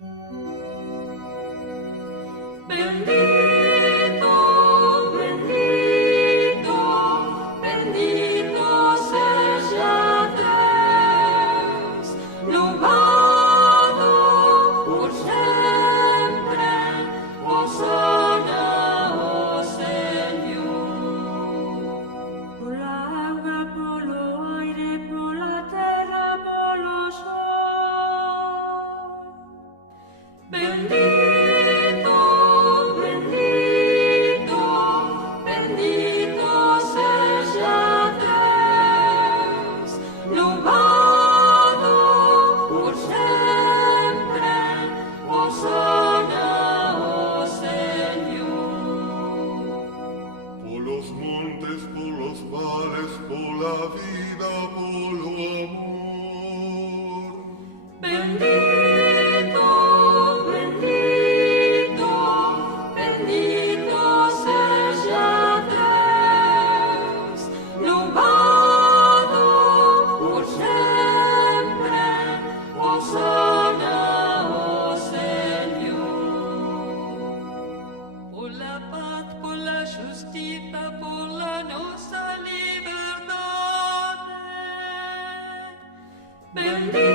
Bendito, bendito, bendito seja Deus, louvado por sempre, Hosana, ó Senhor. Pola auga, polo aire, pola terra, polo sol. Bendito, bendito, bendito seja Deus, louvado por sempre, Hosana, ó Senhor. Polos montes, polos vales, pola vida, polo amor. Bendito, bendito, bendito seja Deus, louvado por sempre, Hosana, ó Senhor. Pola paz, pola justiça, pola nossa liberdade. Bendito